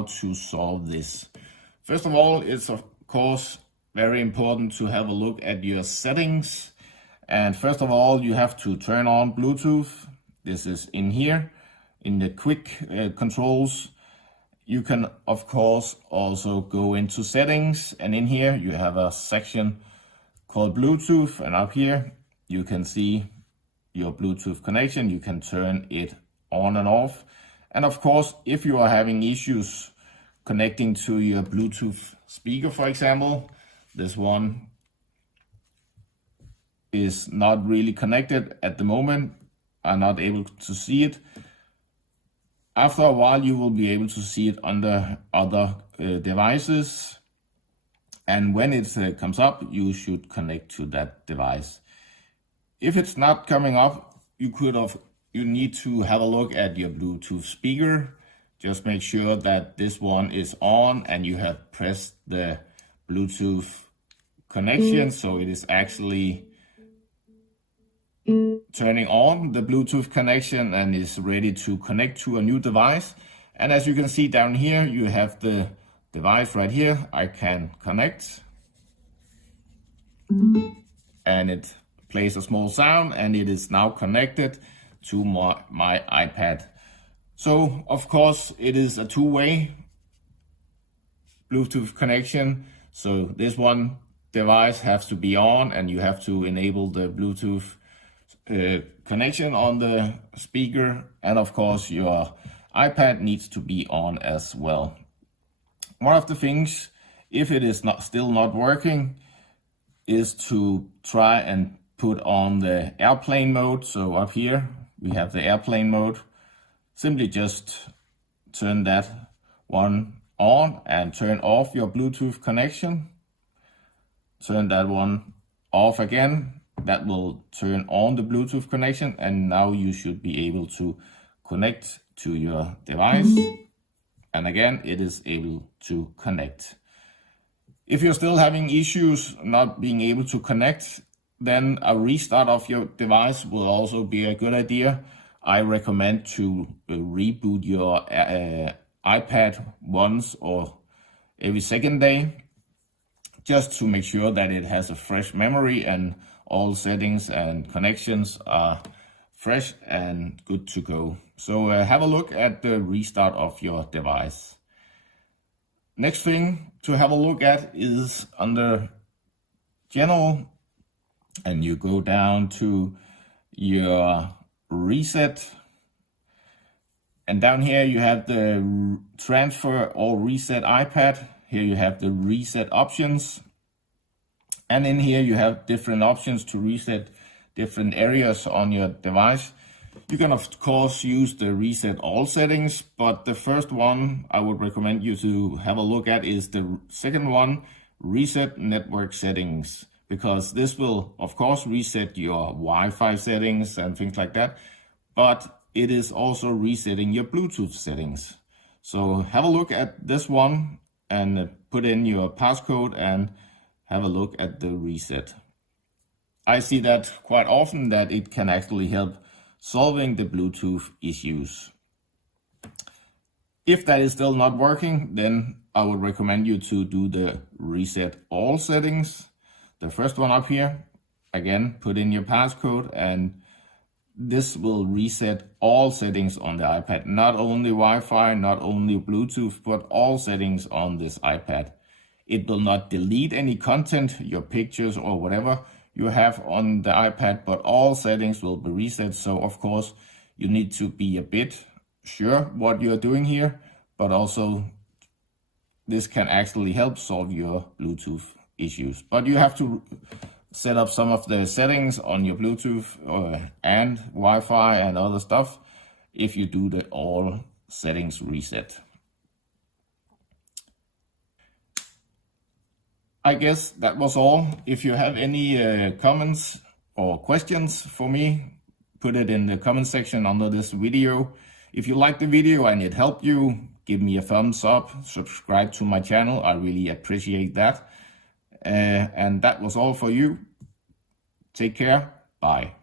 how to solve this. First of all, it's of course very important to have a look at your settings. And first of all, you have to turn on Bluetooth. This is in here, in the quick controls. You can, of course, also go into settings, and in here you have a section called Bluetooth, and up here you can see your Bluetooth connection. You can turn it on and off. And of course, if you are having issues connecting to your Bluetooth speaker, for example, this one is not really connected at the moment. I'm not able to see it. After a while, you will be able to see it under other devices. And when it comes up, you should connect to that device. If it's not coming up, you need to have a look at your Bluetooth speaker. Just make sure that this one is on and you have pressed the Bluetooth connection, so it is actually turning on the Bluetooth connection and is ready to connect to a new device. And as you can see down here, you have the device right here. I can connect, and it plays a small sound, and it is now connected to my iPad. So of course it is a two-way Bluetooth connection. So this one device has to be on, and you have to enable the Bluetooth connection on the speaker, and of course your iPad needs to be on as well. One of the things, if it is still not working, is to try and put on the airplane mode. So up here we have the airplane mode. Simply just turn that one on and turn off your Bluetooth connection. Turn that one off again. That will turn on the Bluetooth connection, and now you should be able to connect to your device. And again, it is able to connect. If you're still having issues not being able to connect, then a restart of your device will also be a good idea. I recommend to reboot your iPad once or every second day, just to make sure that it has a fresh memory and all settings and connections are fresh and good to go. So have a look at the restart of your device. Next thing to have a look at is under General, and you go down to your reset. And down here you have the transfer or reset iPad. Here you have the reset options. And in here you have different options to reset different areas on your device. You can of course use the reset all settings, but the first one I would recommend you to have a look at is the second one, reset network settings, because this will of course reset your Wi-Fi settings and things like that, but it is also resetting your Bluetooth settings. So have a look at this one and put in your passcode and have a look at the reset. I see that quite often, that it can actually help solving the Bluetooth issues. If that is still not working, then I would recommend you to do the reset all settings. The first one up here, again, put in your passcode, and this will reset all settings on the iPad, not only Wi-Fi, not only Bluetooth, but all settings on this iPad. It will not delete any content, your pictures or whatever you have on the iPad, but all settings will be reset. So of course you need to be a bit sure what you're doing here, but also this can actually help solve your Bluetooth issues. But you have to set up some of the settings on your Bluetooth and Wi-Fi and other stuff if you do the all settings reset. I guess that was all. If you have any comments or questions for me, put it in the comment section under this video. If you liked the video and it helped you, give me a thumbs up, subscribe to my channel. I really appreciate that. And that was all for you. Take care. Bye.